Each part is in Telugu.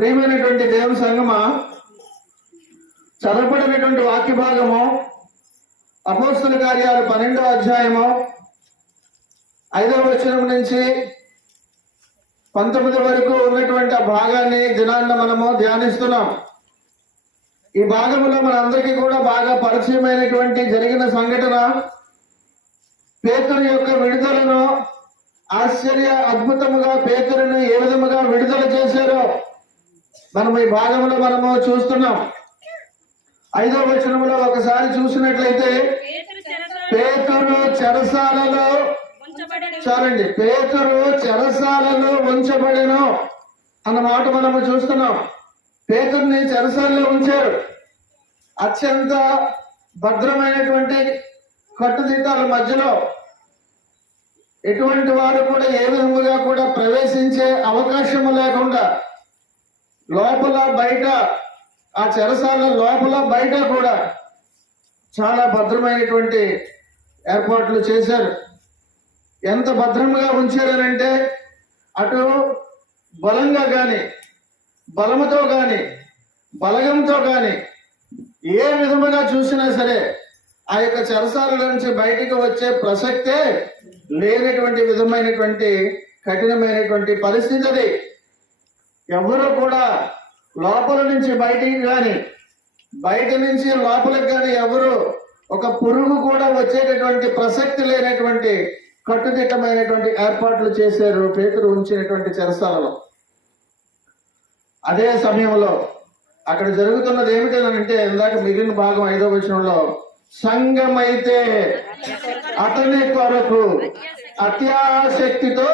ప్రియమైనటువంటి దేవుని సంగమా, చదవబడినటువంటి వాక్య భాగము అపోస్తల కార్యాలు 12వ అధ్యాయము 5వ వచనం నుంచి 19 వరకు ఉన్నటువంటి ఆ భాగాన్ని దినాన్న మనము ధ్యానిస్తున్నాం. ఈ భాగంలో మనందరికీ కూడా బాగా పరిచయమైనటువంటి జరిగిన సంఘటన పేతురు యొక్క విడుదలను, అద్భుతముగా పేతురును ఏ విధముగా విడుదల చేశారో మనం ఈ భాగంలో మనము చూస్తున్నాం. 5వ వచనంలో ఒకసారి చూసినట్లయితే పేతురు చెరసాలలో పేతురు చెరసాలలో ఉంచబడెను అన్న మాట మనము చూస్తున్నాం. పేతురుని చెరసాలలో ఉంచారు. అత్యంత భద్రమైనటువంటి కట్టుదిట్టాల మధ్యలో ఎటువంటి వారు కూడా ఏ విధముగా కూడా ప్రవేశించే అవకాశము లేకుండా లోపల బయట, ఆ చెరసాల లోపల బయట కూడా చాలా భద్రమైనటువంటి ఏర్పాట్లు చేశారు. ఎంత భద్రంగా ఉంచారనంటే అటు బలంగా కానీ, బలముతో కానీ, బలగంతో కానీ ఏ విధముగా చూసినా సరే ఆ యొక్క చెరసాల నుంచి బయటికి వచ్చే ప్రసక్తే లేనటువంటి విధమైనటువంటి కఠినమైనటువంటి పరిస్థితి అది. ఎవరు కూడా లోపల నుంచి బయటికి కానీ, బయట నుంచి లోపలికి కానీ ఎవరు ఒక పురుగు కూడా వచ్చేటటువంటి ప్రసక్తి లేనటువంటి కట్టుదిట్టమైనటువంటి ఏర్పాట్లు చేశారు పేతురు ఉంచినటువంటి చెరసాలలో. అదే సమయంలో అక్కడ జరుగుతున్నది ఏమిటంటే, ఇందాక మిగిలిన భాగం 5వ వచనంలో, సంఘమైతే అతని కొరకు అత్యాశక్తితో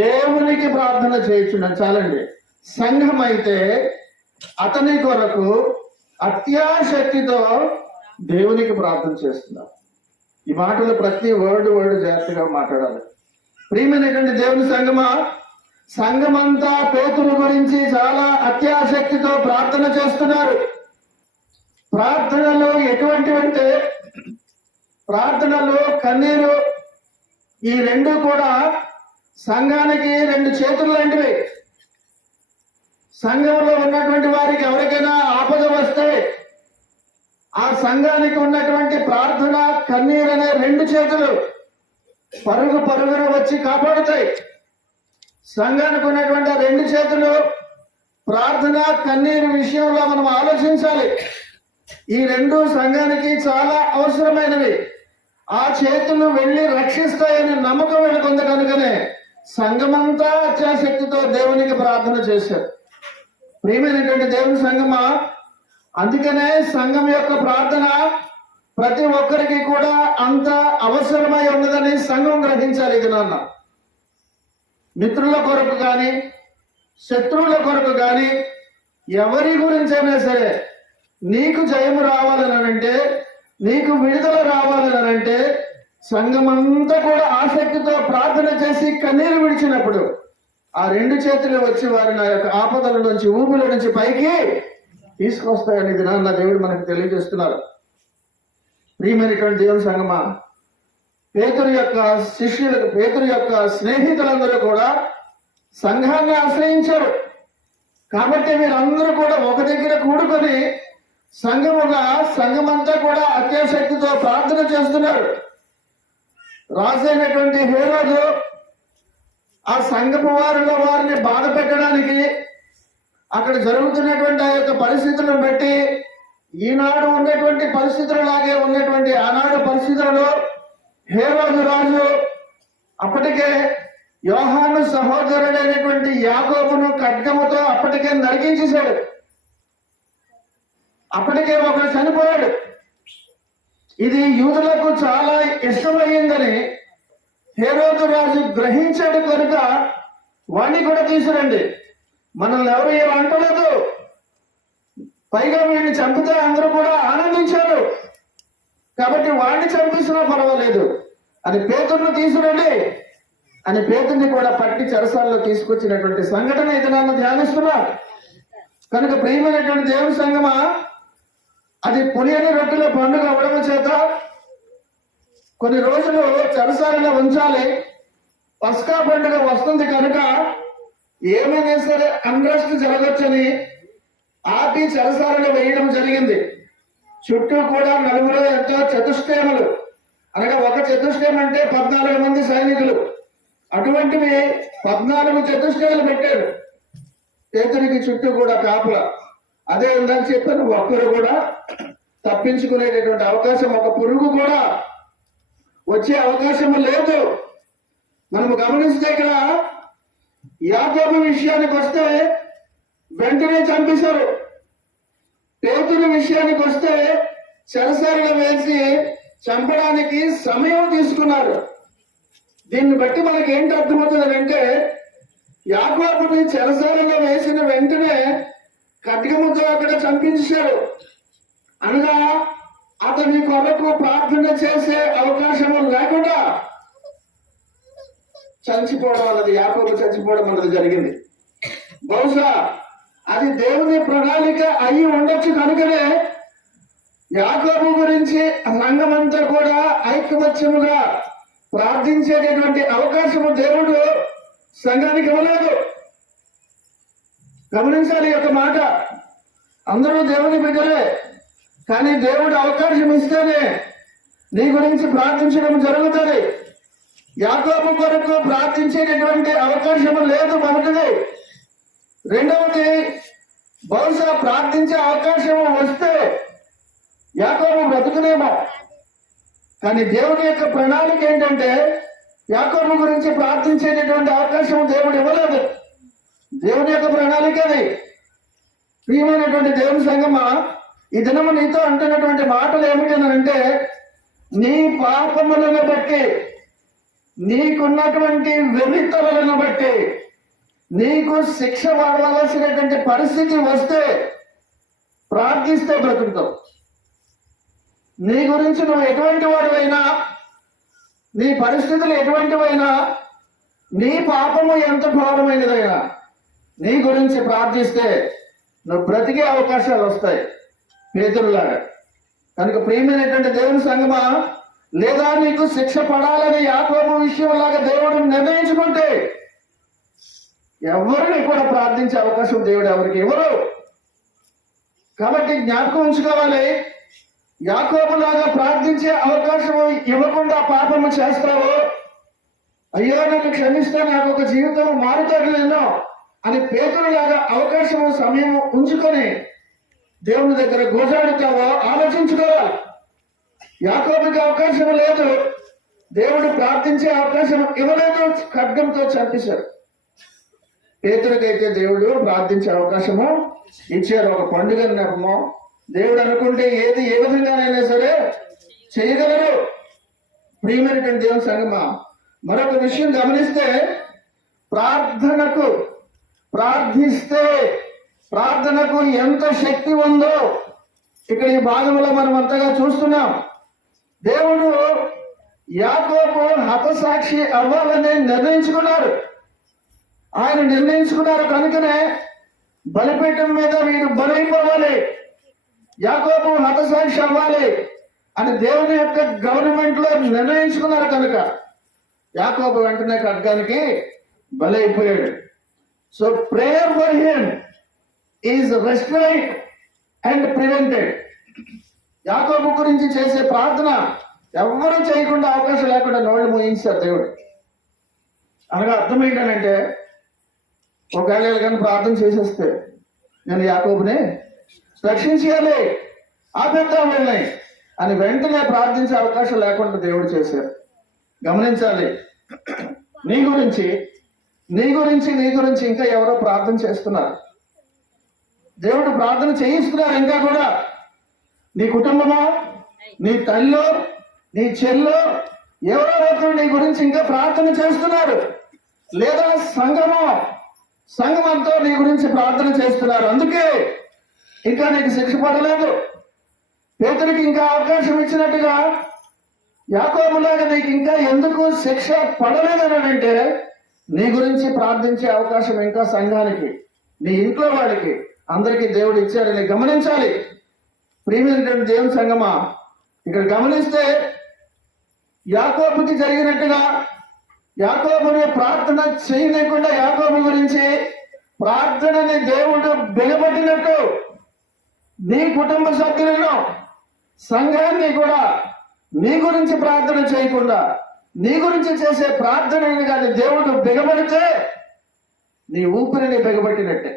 దేవునికి ప్రార్థన చేయించున్నాను. చాలండి. సంఘమైతే అతని కొరకు అత్యాశక్తితో దేవునికి ప్రార్థన చేస్తున్నారు. ఈ మాటలు ప్రతి వర్డ్ జాగ్రత్తగా మాట్లాడాలి. ప్రియమైనటువంటి దేవుని సంఘమా, సంఘమంతా పేతురు గురించి చాలా అత్యాశక్తితో ప్రార్థన చేస్తున్నారు. ప్రార్థనలు ఎటువంటివంటే, ప్రార్థనలు, కన్నీరు, ఈ రెండు కూడా సంఘానికి 2 చేతులు లాంటివి. సంఘంలో ఉన్నటువంటి వారికి ఎవరికైనా ఆపద వస్తే ఆ సంఘానికి ఉన్నటువంటి ప్రార్థన, కన్నీరు అనే 2 చేతులు పరుగున వచ్చి కాపాడుతాయి. సంఘానికి ఉన్నటువంటి 2 చేతులు ప్రార్థన, కన్నీరు విషయంలో మనం ఆలోచించాలి. ఈ 2 సంఘానికి చాలా అవసరమైనవి. ఆ చేతులు వెళ్ళి రక్షిస్తాయని నమ్మకం వెళ్ళకుంది కనుకనే సంఘమంతా అత్యాశక్తితో దేవునికి ప్రార్థన చేశారు. ప్రియమైనటువంటి దేవుని సంఘమా, అందుకనే సంఘం యొక్క ప్రార్థన ప్రతి ఒక్కరికి కూడా అంత అవసరమై ఉన్నదని సంఘం గ్రహించాలి. ఇది నాన్న మిత్రుల కొరకు కానీ, శత్రువుల కొరకు కానీ, ఎవరి గురించైనా సరే నీకు జయము రావాలనంటే, నీకు విడుదల రావాలనంటే సంఘమంతా కూడా ఆసక్తితో ప్రార్థన చేసి కన్నీరు విడిచినప్పుడు ఆ 2 చేతులు వచ్చి వారిని ఆ యొక్క ఆపదల నుంచి, ఊబిల నుంచి పైకి తీసుకొస్తాయని దినాన్న దేవుడు మనకు తెలియజేస్తున్నారు. ప్రియమైనటువంటి దేవుని సంఘమా, పేతురు యొక్క శిష్యులు, పేతురు యొక్క స్నేహితులందరూ కూడా సంఘాన్ని ఆశ్రయించారు. కాబట్టి మీరందరూ కూడా ఒక దగ్గర కూడుకొని సంఘమంతా కూడా అత్యాశక్తితో ప్రార్థన చేస్తున్నారు. రాజైనటువంటి హేరోదు ఆ సంఘపు వారిని బాధ పెట్టడానికి, అక్కడ జరుగుతున్నటువంటి ఆ యొక్క పరిస్థితులను బట్టి, ఈనాడు ఉన్నటువంటి పరిస్థితులలాగే ఉన్నటువంటి ఆనాడు పరిస్థితులలో హేరోదు రాజు అప్పటికే యోహాను సహోదరుడైనటువంటి యాకోబును ఖడ్గముతో అప్పటికే నరికించేశాడు. అప్పటికే ఒకడు చనిపోయాడు. ఇది యూదులకు చాలా ఇష్టమైందని హేరోదు రాజు గ్రహించాడు కనుక వాణ్ణి కూడా తీసుకురండి, మనల్ని ఎవరు ఏం అంటలేదు, పైగా వీడిని చంపితే అందరూ కూడా ఆనందించారు కాబట్టి వాడిని చంపిస్తున్నా పర్వాలేదు అని పేతురును తీసుకురండి అని పేతుర్ని కూడా పట్టి చెరసాలలో తీసుకొచ్చినటువంటి సంఘటన ఇది నన్ను ధ్యానిస్తున్నారు. కనుక ప్రియమైనటువంటి దేవుని సంఘమా, అది పులియని రొట్టెల పండుగ అవ్వడం చేత కొన్ని రోజులు చెరసాలలో ఉంచాలి. పస్కా పండుగ వస్తుంది కనుక ఏమైనా సరే అన్రెస్ట్ జరగచ్చని ఆపి చెరసాలను వేయడం జరిగింది. చుట్టూ కూడా నలుగురు ఎంతో చతుష్టయములు, అనగా ఒక చతుష్టయం అంటే 14 మంది సైనికులు, అటువంటివి 14 చతుష్టయాలు పెట్టారు. పేతురికి చుట్టూ కూడా కాపుల. అదే ఇందాక చెప్పాను, ఒక్కరు కూడా తప్పించుకునేటటువంటి అవకాశం, ఒక పురుగు కూడా వచ్చే అవకాశం లేదు. మనము గమనిస్తే ఇక్కడ యాకోబు విషయానికి వస్తే వెంటనే చంపేశారు. పేతురు విషయానికి వస్తే చెరసాలలో వేసి చంపడానికి సమయం తీసుకున్నారు. దీన్ని బట్టి మనకి ఏంటి అర్థమవుతుందంటే, యాకోబుని చెరసాలలో వేసిన వెంటనే ఖడ్గముతో అక్కడ చంపించారు. అనగా అతని కొరకు ప్రార్థన చేసే అవకాశము లేకుండా చచ్చిపోవడం అన్నది, యాకోబు చచ్చిపోవడం అన్నది జరిగింది. బహుశా అది దేవుని ప్రణాళిక అయి ఉండొచ్చు. కనుకనే యాకోబు గురించి సంఘమంతా కూడా ఐకమత్యముగా ప్రార్థించేటటువంటి అవకాశము దేవుడు సంఘానికి ఇవ్వలేదు. గమనించాలి ఒక మాట, అందరూ దేవుని బిడ్డలే, కానీ దేవుడు అవకాశం ఇస్తేనే నీ గురించి ప్రార్థించడం జరుగుతుంది. యాకోబు కొరకు ప్రార్థించేటటువంటి అవకాశం లేదు, మొదటిది. రెండవది, బహుశా ప్రార్థించే అవకాశం వస్తే యాకోబు బ్రతుకునేమో, కానీ దేవుని యొక్క ప్రణాళిక ఏంటంటే యాకోబు గురించి ప్రార్థించేటటువంటి అవకాశం దేవుడు ఇవ్వలేదు. దేవుని యొక్క ప్రణాళిక అది. ప్రియమైనటువంటి దేవుని సంగమా, ఈ దినము నీతో అంటున్నటువంటి మాటలు ఏమిటనంటే, నీ పాపములను బట్టి, నీకున్నటువంటి వెర్రితలను బట్టి నీకు శిక్ష పడవలసినటువంటి పరిస్థితి వస్తే ప్రార్థిస్తే బ్రతుకుతావు. నీ గురించి నువ్వు ఎటువంటి వాడివైనా, నీ పరిస్థితులు ఎటువంటివైనా, నీ పాపము ఎంత ఘోరమైనదైనా, నీ గురించి ప్రార్థిస్తే నువ్వు బ్రతికే అవకాశాలు వస్తాయి, పేతురులాగా. కనుక ప్రియమైనటువంటి దేవుని సంగమా, లేదా నీకు శిక్ష పడాలని యాకోబు విషయంలాగా దేవుడు నిర్ణయించుకుంటే ఎవరిని కూడా ప్రార్థించే అవకాశం దేవుడు ఎవరికి ఇవ్వరు. కాబట్టి జ్ఞాపకం ఉంచుకోవాలి, యాకోబులాగా ప్రార్థించే అవకాశం ఇవ్వకుండా పాపము చేస్తావు, అయ్యో నన్ను క్షమిస్తే నాకు ఒక జీవితం మారుతాడులేనో అని పేతురులాగా అవకాశము సమయం ఉంచుకొని దేవుని దగ్గర గోజాడుతావో ఆలోచించుకోవాలి. యాకోబుకి అవకాశం లేదు, దేవుడు ప్రార్థించే అవకాశం ఇవ్వలేదు, ఖడ్గంతో చంపేశారు. పేతురుకైతే దేవుడు ప్రార్థించే అవకాశము ఇచ్చారు. ఒక పండుగ నెపమో దేవుడు అనుకుంటే ఏది ఏ విధంగానైనా సరే చేయగలరు. ప్రియమైనటువంటి దేవుని సంగమా, మరొక విషయం గమనిస్తే, ప్రార్థిస్తే ప్రార్థనకు ఎంత శక్తి ఉందో ఇక్కడ ఈ భాగంలో మనం అంతగా చూస్తున్నాం. దేవుడు యాకోబు హతసాక్షి అవ్వాలని నిర్ణయించుకున్నారు. ఆయన నిర్ణయించుకున్నారు కనుకనే బలిపీఠం మీద వీరు బలైపోవాలి, యాకోబు హతసాక్షి అవ్వాలి అని దేవుని యొక్క గవర్నమెంట్ లో నిర్ణయించుకున్నారు. కనుక యాకోబు వెంటనే ఖడ్గానికి బలైపోయాడు. So prayer for him is restrained and prevented. యాకోబు గురించి చేసే ప్రార్థన ఎవరు చేయకుండా, అవకాశం లేకుండా నోళ్ళు మూయించారు దేవుడు. అనగా అర్థం ఏంటంటే, ఒకవేళ కానీ ప్రార్థన చేసేస్తే నేను యాకోబుని రక్షించాలి, ఆపేద్దాం వెళ్ళి అని వెంటనే ప్రార్థించే అవకాశం లేకుండా దేవుడు చేశారు. గమనించాలి, నీ గురించి ఇంకా ఎవరో ప్రార్థన చేస్తున్నారు. దేవుడు ప్రార్థన చేయిస్తున్నారు. ఇంకా కూడా నీ కుటుంబమో, నీ తల్లో, నీ చెల్లో ఎవరో ఒకరు నీ గురించి ఇంకా ప్రార్థన చేస్తున్నారు. లేదా సంఘమంతో నీ గురించి ప్రార్థన చేస్తున్నారు. అందుకే ఇంకా నీకు శిక్ష పడలేదు. పేతురికి ఇంకా అవకాశం ఇచ్చినట్టుగా యాకోబులాగా నీకు ఇంకా ఎందుకు శిక్ష పడలేదని అంటే, నీ గురించి ప్రార్థించే అవకాశం ఇంకా సంఘానికి, నీ ఇంట్లో వాళ్ళకి, అందరికీ దేవుడు ఇచ్చారని గమనించాలి. ప్రియమైనటువంటి దేవుని సంగమా, ఇక్కడ గమనిస్తే యాకోబుకి జరిగినట్టుగా యాకోబుని ప్రార్థన చేయలేకుండా యాకోబు గురించి ప్రార్థనని దేవుడు బిగబట్టినట్టు నీ కుటుంబ సభ్యులను సంఘాన్ని కూడా నీ గురించి ప్రార్థన చేయకుండా నీ గురించి చేసే ప్రార్థనని కానీ దేవుడు బిగబడితే నీ ఊపిరిని బిగబట్టినట్టే,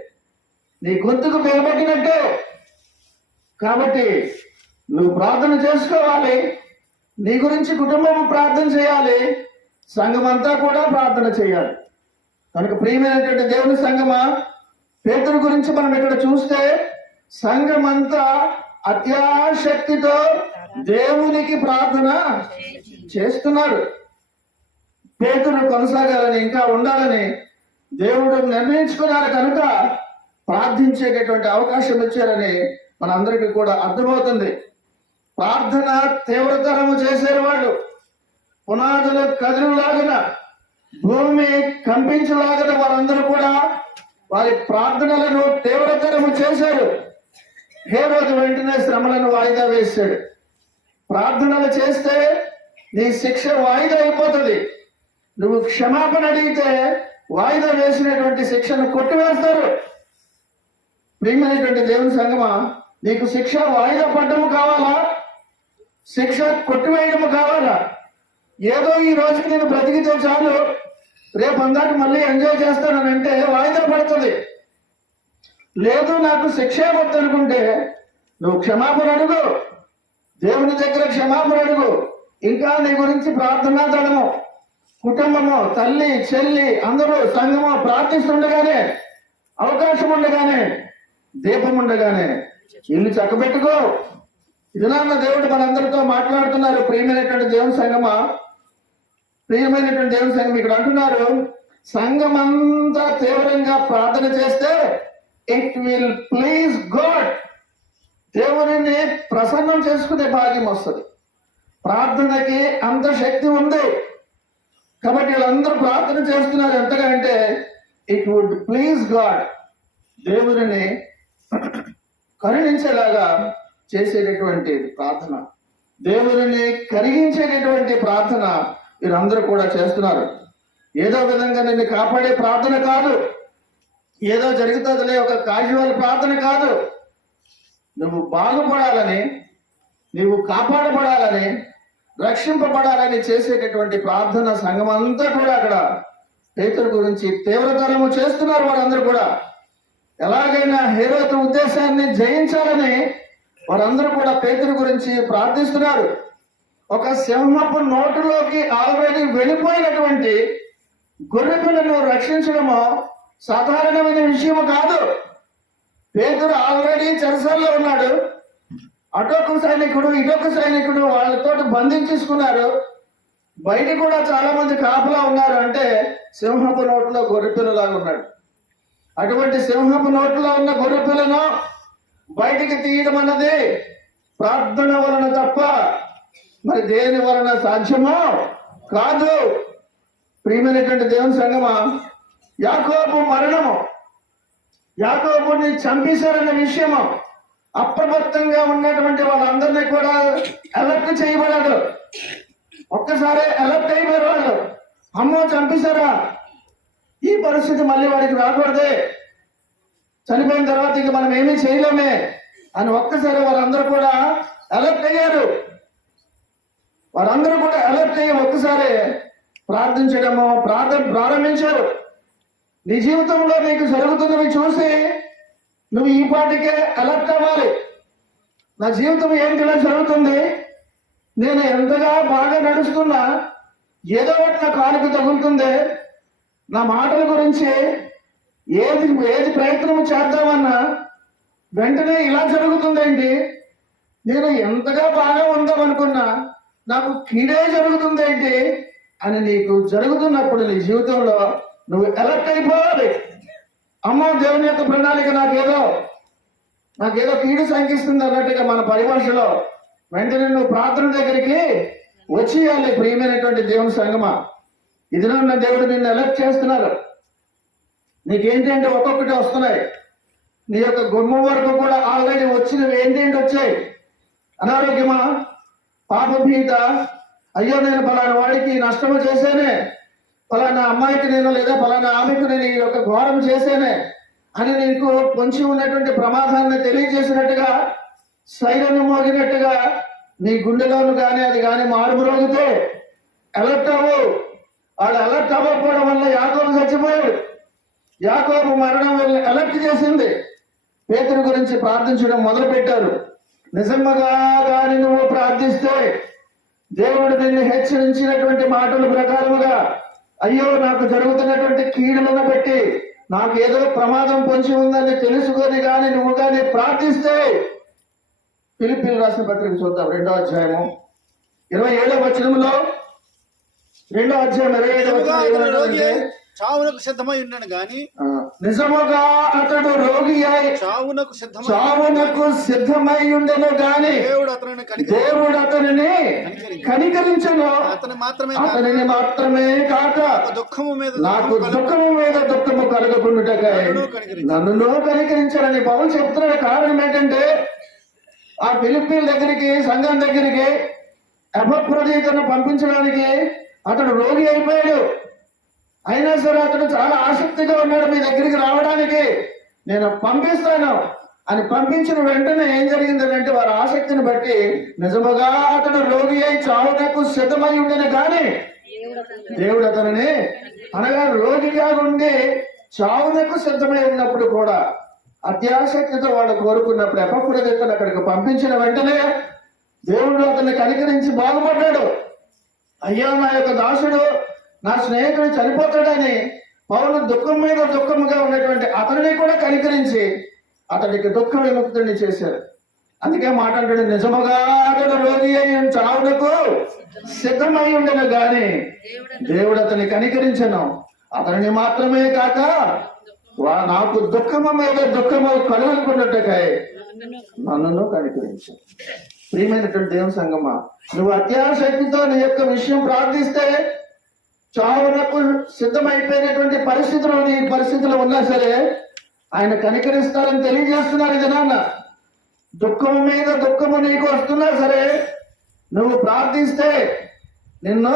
నీ గొంతుకు బిగబట్టినట్టే. కాబట్టి నువ్వు ప్రార్థన చేసుకోవాలి, నీ గురించి కుటుంబం ప్రార్థన చేయాలి, సంఘమంతా కూడా ప్రార్థన చేయాలి. కనుక ప్రియమైనటువంటి దేవుని సంఘమా, పేతురు గురించి మనం ఇక్కడ చూస్తే సంఘమంతా అత్యాశక్తితో దేవునికి ప్రార్థన చేస్తున్నారు. పేతురు కొనసాగాలని, ఇంకా ఉండాలని దేవుడు నిర్ణయించుకున్నారు కనుక ప్రార్థించేటటువంటి అవకాశం ఇచ్చారని మనందరికీ కూడా అర్థమవుతుంది. ప్రార్థన తీవ్రతరము చేశారు వాళ్ళు. పునాదులు కదులులాగిన, భూమి కంపించలాగిన వారందరూ కూడా వారి ప్రార్థనలను తీవ్రతరము చేశారు. హేరోదు వెంటనే శ్రమలను వాయిదా వేశాడు. ప్రార్థనలు చేస్తే నీ శిక్ష వాయిదా అయిపోతుంది. నువ్వు క్షమాపణ అడిగితే వాయిదా వేసినటువంటి శిక్షను కొట్టివేస్తారు. ప్రియమైనటువంటి దేవుని సంగమా, నీకు శిక్ష వాయిదా పడ్డము కావాలా, శిక్ష కొట్టివేయడము కావాలా? ఏదో ఈ రోజుకి నేను బ్రతికితే చాలు, రేపు అందాక మళ్ళీ ఎంజాయ్ చేస్తానంటే వాయిదా పడుతుంది. లేదు నాకు శిక్షే వద్దనుకుంటే నువ్వు క్షమాపణ అడుగు, దేవుని దగ్గర క్షమాపణ అడుగు. ఇంకా నీ గురించి ప్రార్థనా దళము, కుటుంబము, తల్లి చెల్లి అందరూ సంఘము ప్రార్థిస్తుండగానే, అవకాశం ఉండగానే, దీపం ఉండగానే ఇల్లు చక్కబెట్టుకో. ఇది నాన్న దేవుడు మనందరితో మాట్లాడుతున్నారు. ప్రియమైనటువంటి దేవుని సంఘమా, ప్రియమైనటువంటి దేవుని సంఘం ఇక్కడ అంటున్నారు, సంఘమంతా తీవ్రంగా ప్రార్థన చేస్తే ఇట్ విల్ ప్లీజ్ గాడ్. దేవుని ప్రసన్నం చేసుకునే భాగ్యం వస్తుంది. ప్రార్థనకి అంత శక్తి ఉంది కాబట్టి వీళ్ళందరూ ప్రార్థన చేస్తున్నారు. ఎంతగా అంటే ఇట్ వుడ్ ప్లీజ్ గాడ్, దేవుని కరుణించేలాగా చేసేటటువంటి ప్రార్థన, దేవుని కరిగించేటటువంటి ప్రార్థన వీరందరూ కూడా చేస్తున్నారు. ఏదో విధంగా నిన్ను కాపాడే ప్రార్థన కాదు, ఏదో జరుగుతుందిలే ఒక కాజువల్ ప్రార్థన కాదు. నువ్వు బాగుపడాలని, నువ్వు కాపాడబడాలని, రక్షింపబడాలని చేసేటటువంటి ప్రార్థన సంఘం అంతా కూడా అక్కడ పేతురు గురించి తీవ్రతరము చేస్తున్నారు. వారందరూ కూడా ఎలాగైనా హేరోదు ఉద్దేశాన్ని జయించాలని వారందరూ కూడా పేతురు గురించి ప్రార్థిస్తున్నారు. ఒక సింహపు నోటులోకి ఆల్రెడీ వెళ్ళిపోయినటువంటి గొర్రెపిల్లను రక్షించడము సాధారణమైన విషయం కాదు. పేతురు ఆల్రెడీ చెరసాల్లో ఉన్నాడు. అటొక సైనికుడు ఇటొక సైనికుడు వాళ్ళతో బంధించేసుకున్నారు. బయట కూడా చాలా మంది కాపలా ఉన్నారు. అంటే సింహపు నోట్లో గొర్రెపిల్లలాగా ఉన్నాడు. అటువంటి సింహపు నోట్లో ఉన్న గొర్రెపిల్లను బయటికి తీయడం అన్నది ప్రార్థన వలన తప్ప మరి దేని వలన సాధ్యమో కాదు. ప్రియమైనటువంటి దేవుని సంగమా, యాకోబు మరణము, యాకోబుని చంపేశారన్న విషయము అప్రమత్తంగా ఉన్నటువంటి వాళ్ళందరినీ కూడా అలర్ట్ చేయబడాడు. ఒక్కసారి అలర్ట్ అయిపోయారు వాళ్ళు. అమ్మో చంపేశారా, ఈ పరిస్థితి మళ్ళీ వాడికి రాకూడదే, చనిపోయిన తర్వాత ఇక మనం ఏమీ చేయలేమే అని ఒక్కసారి వారందరూ కూడా అలర్ట్ అయ్యారు. వారందరూ కూడా అలర్ట్ అయ్యి ఒక్కసారి ప్రార్థించడము ప్రారంభించారు. నీ జీవితంలో నీకు జరుగుతున్నవి చూసి నువ్వు ఈ పాటికే అలర్ట్ అవ్వాలి. నా జీవితం ఏంటి ఇలా జరుగుతుంది, నేను ఎంతగా బాగా నడుస్తున్నా ఏదో ఒకటి నా కాలుకు తగులుతుంది, నా మాటల గురించి ఏది ప్రయత్నం చేద్దామన్నా వెంటనే ఇలా జరుగుతుందేంటి, నేను ఎంతగా బాగా ఉందామనుకున్నా నాకు కీడే జరుగుతుందేంటి అని నీకు జరుగుతున్నప్పుడు నీ జీవితంలో నువ్వు అలర్ట్ అయిపోవాలి. అమ్మో దేవుని యొక్క ప్రణాళిక నాకేదో కీడు శంకిస్తుంది అన్నట్టుగా మన పరిభాషలో వెంటనే నువ్వు ప్రార్థన దగ్గరికి వచ్చేయాలి. ప్రియమైనటువంటి దేవుని సంగమా, ఇదిలో ఉన్న దేవుడు నిన్ను అలర్ట్ చేస్తున్నారు. నీకేంటంటే ఒక్కొక్కటి వస్తున్నాయి. నీ యొక్క గుమ్మం వరకు కూడా ఆల్రెడీ వచ్చినవి ఏంటంటే వచ్చాయి. అనారోగ్యమా, పాపభీత, అయ్యో నేను పలానా వాడికి నష్టము చేశానే, ఫలానా అమ్మాయికి నేను లేదా ఫలానా ఆమెకు నేను ఈ యొక్క ఘోరం చేసేనే అని నీకు పొంచి ఉన్నటువంటి ప్రమాదాన్ని తెలియజేసినట్టుగా సైరన్ మోగినట్టుగా నీ గుండెలోను కానీ అది కానీ మారుమరోగితే అలర్ట్ అవ్వు. వాడు అలర్ట్ అవ్వకపోవడం వల్ల యాకోబు చచ్చిపోయాడు. యాకోబు మరణం వల్ల అలర్ట్ చేసింది. పేతురు గురించి ప్రార్థించడం మొదలు పెట్టారు. నిజంగా కానీ నువ్వు ప్రార్థిస్తే దేవుడు నిన్ను హెచ్చరించినటువంటి మాటల ప్రకారముగా అయ్యో నాకు జరుగుతున్నటువంటి కీడులను బట్టి నాకు ఏదో ప్రమాదం పొంచి ఉందని తెలుసుకొని కానీ నువ్వు కానీ ప్రార్థిస్తే, ఫిలిప్పీయులకు రాసిన పత్రిక చూద్దాం 2వ అధ్యాయము 27వ వచనంలో, 2వ అధ్యాయం 27వ వచనం, చావునకు సిద్ధమై ఉన్నాను గాని నిజముగా అతడు రోగి అయి చావునకు సిద్ధమై ఉండను గాని దేవుడు అతనిని కనికరించను. అతనిని మాత్రమే కాక నాకు దుఃఖము మీద దుఃఖము కలగకుండాటకై నన్ను కనికరించాలని పౌలు చెప్తున్న కారణం ఏంటంటే, ఆ ఫిలిప్పీల దగ్గరికి, సంఘం దగ్గరికి ఎపఫ్రోదితును పంపించడానికి అతడు రోగి అయిపోయాడు. అయినా సరే అతడు చాలా ఆసక్తిగా ఉన్నాడు మీ దగ్గరికి రావడానికి. నేను పంపిస్తాను అని పంపించిన వెంటనే ఏం జరిగిందంటే, వారి ఆసక్తిని బట్టి నిజముగా అతడు రోగి అయి చావునకు సిద్ధమై ఉండేను కానీ దేవుడు అతనిని, అనగా రోగిగా ఉండి చావునకు సిద్ధమై ఉన్నప్పుడు కూడా అత్యాసక్తితో వాడు కోరుకున్నప్పుడు ఎపఫ్రోదితును అక్కడికి పంపించిన వెంటనే దేవుడు అతన్ని కనికరించి బాగుపడ్డాడు. అయ్యో నా యొక్క దాసుడు, నా స్నేహితుడు చనిపోతాడని పౌలు దుఃఖం మీద దుఃఖముగా ఉన్నటువంటి అతడిని కూడా కనికరించి అతడికి దుఃఖ విముక్తుడిని చేశారు. అందుకే మాట్లాడాడు, నిజముగా అతడు రోగి అయి చావునకు సిద్ధమై ఉండను గాని దేవుడు అతన్ని కనికరించను. అతనిని మాత్రమే కాక నాకు దుఃఖము మీద దుఃఖము కలుగుకున్నట్టుకై నన్ను కనికరించు. ప్రియమైనటువంటి దేవుని సంగమా, నువ్వు అత్యాశక్తితో నీ యొక్క విషయం ప్రార్థిస్తే చావునకు సిద్ధమైపోయినటువంటి పరిస్థితులు నీ పరిస్థితులు ఉన్నా సరే ఆయన కనికరిస్తారని తెలియజేస్తున్నారు. ఇది నాన్న, దుఃఖము మీద దుఃఖము నీకు వస్తున్నా సరే నువ్వు ప్రార్థిస్తే నిన్ను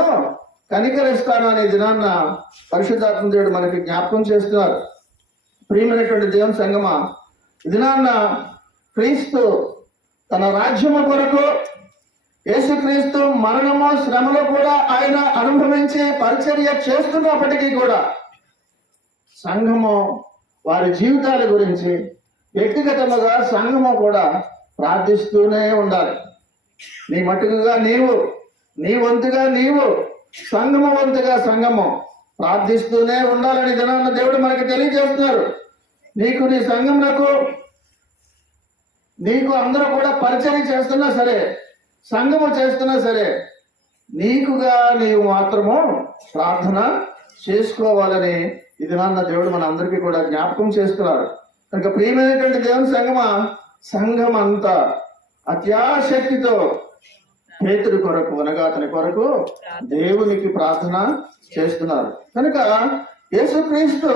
కనికరిస్తాను అనే దినాన్న పరిశుద్ధాత్మ దేవుడు మనకి జ్ఞాపకం చేస్తున్నారు. ప్రియమైనటువంటి దేవుని సంగమా, ఇది నాన్న క్రీస్తు తన రాజ్యము కొరకు యేసుక్రీస్తు మరణము శ్రమలో కూడా ఆయన అనుభవించి పరిచర్య చేస్తున్నప్పటికీ కూడా సంఘము వారి జీవితాల గురించి వ్యక్తిగతంగా సంఘము కూడా ప్రార్థిస్తూనే ఉండాలి. నీ మట్టుకుగా నీవు, నీ వంతుగా నీవు, సంఘము వంతుగా సంఘము ప్రార్థిస్తూనే ఉండాలని దినాన్న దేవుడు మనకి తెలియజేస్తున్నారు. నీకు నీ సంఘమునకు నీకు అందరూ కూడా పరిచర్య చేస్తున్నా సరే, సంఘము చేస్తున్నా సరే, నీకుగా నీవు మాత్రము ప్రార్థన చేసుకోవాలని ఇది నాన్న దేవుడు మన అందరికీ కూడా జ్ఞాపకం చేస్తున్నారు. కనుక ప్రియమైనటువంటి దేవుని సంఘమా, సంఘం అంతా అత్యాశక్తితో పేతురు కొరకు అనగా అతని కొరకు దేవునికి ప్రార్థన చేస్తున్నారు. కనుక యేసుక్రీస్తు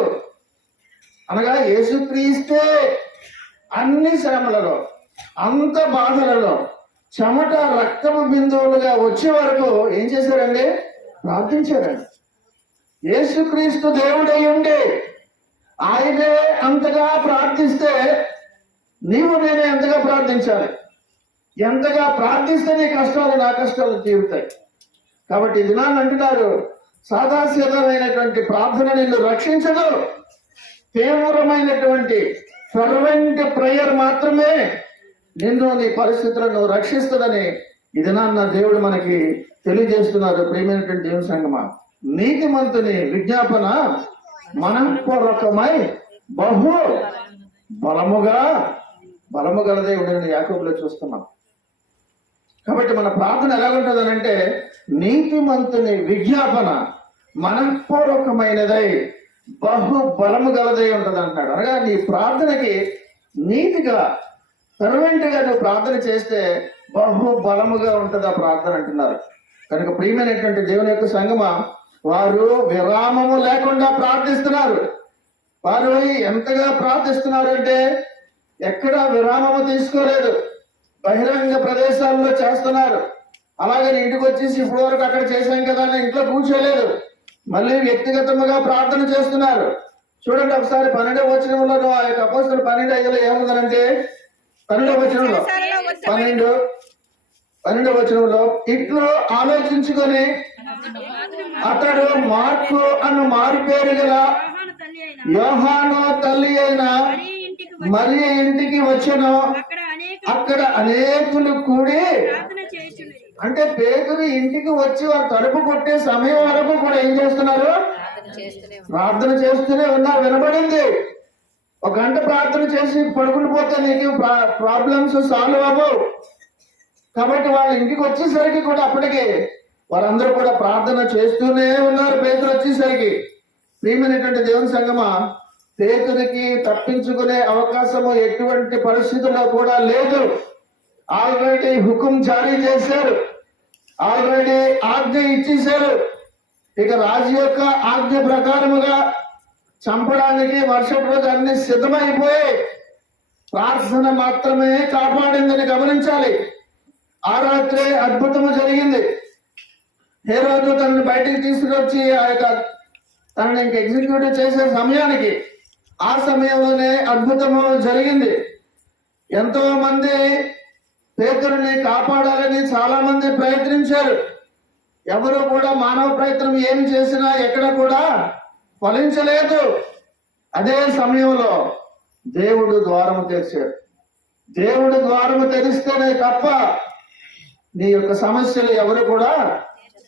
అనగా యేసుక్రీస్తే అన్ని శ్రమలలో, అంత బాధలలో చెమట రక్తపు బిందువులుగా వచ్చే వరకు ఏం చేశారండి? ప్రార్థించారండి. యేసుక్రీస్తు దేవుడై ఉండి ఆయనే అంతగా ప్రార్థిస్తే నీవు నేను ఎంతగా ప్రార్థించాలి? ఎంతగా ప్రార్థిస్తే నీ కష్టాలు నా కష్టాలు తీరుతాయి. కాబట్టి ఇది నాన్న అంటున్నారు, సాదాసీదమైనటువంటి ప్రార్థన నిన్ను రక్షించదు, తీవ్రమైనటువంటి ఫెర్వెంట్ ప్రేయర్ మాత్రమే నిన్ను నీ పరిస్థితులను రక్షిస్తుందని ఇది నాన్న దేవుడు మనకి తెలియజేస్తున్నారు. ప్రియమైనటువంటి దేవుని సంగమా, నీతిమంతుని విజ్ఞాపన మనఃపూర్వకమై బహు బలము గలదే ఉండని యాకోబులో చూస్తున్నాం. కాబట్టి మన ప్రార్థన ఎలాగుంటుందని అంటే, నీతిమంతుని విజ్ఞాపన మనఃపూర్వకమైనదై బహు బలము గలదై ఉంటుంది అంటాడు. అనగా నీ ప్రార్థనకి నీతిగా ఫెర్వెంట్గా నువ్వు ప్రార్థన చేస్తే బహు బలముగా ఉంటుంది ఆ ప్రార్థన అంటున్నారు. కనుక ప్రియమైనటువంటి దేవుని యొక్క సంగమా, వారు విరామము లేకుండా ప్రార్థిస్తున్నారు. వారు ఎంతగా ప్రార్థిస్తున్నారు అంటే ఎక్కడ విరామము తీసుకోలేదు. బహిరంగ ప్రదేశాల్లో చేస్తున్నారు. అలాగే ఇంటికి వచ్చేసి ఇప్పుడు వరకు అక్కడ చేశాం కదా అని ఇంట్లో కూర్చోలేదు. మళ్ళీ వ్యక్తిగతముగా ప్రార్థన చేస్తున్నారు. చూడండి ఒకసారి 12వ వచనంలో ఆ యొక్క అపోస్తలుల 12:5 ఏముందనంటే 12వ వచనంలో 12వ వచనంలో ఇట్లు ఆలోచించుకొని అతడు మార్కు అను మారు పేరు గల యోహాను తల్లి అయిన మరి ఇంటికి వచ్చెను. అక్కడ అనేకులు కూడి, అంటే పేతురు ఇంటికి వచ్చి వారు తలుపు కొట్టే సమయం వరకు కూడా ఏం చేస్తున్నారు? ప్రార్థన చేస్తూనే ఉన్నారు. వినబడింది. 1 గంట ప్రార్థన చేసి పడుకుని పోతే నీకు ప్రాబ్లమ్స్ సాల్వ్ అవ్వవు. కాబట్టి వాళ్ళ ఇంటికి వచ్చేసరికి కూడా అప్పటికి వారందరూ కూడా ప్రార్థన చేస్తూనే ఉన్నారు. పేతురు వచ్చేసరికి ప్రియమైనటువంటి దేవుని సంగమా, పేతురికి తప్పించుకునే అవకాశము ఎటువంటి పరిస్థితుల్లో కూడా లేదు. ఆల్రెడీ హుకుం జారీ చేశారు, ఆల్రెడీ ఆజ్ఞ ఇచ్చేశారు. ఇక రాజు యొక్క ఆజ్ఞ ప్రకారముగా చంపడానికి మరుసటి రోజు అన్ని సిద్ధమైపోయి ప్రార్థన మాత్రమే కాపాడిందని గమనించాలి. ఆ రాత్రే అద్భుతము జరిగింది. హేరోదు తనని బయటికి తీసుకొచ్చి ఆ యొక్క తనని ఇంక ఎగ్జిక్యూటివ్ చేసే సమయానికి ఆ సమయంలోనే అద్భుతము జరిగింది. ఎంతో మంది పేతురుని కాపాడాలని చాలా మంది ప్రయత్నించారు. ఎవరు కూడా మానవ ప్రయత్నం ఏమి చేసినా ఎక్కడ కూడా ఫలించలేదు. అదే సమయంలో దేవుడు ద్వారము తెరిచాడు. దేవుడు ద్వారము తెరిస్తేనే తప్ప నీ యొక్క సమస్యలు ఎవరు కూడా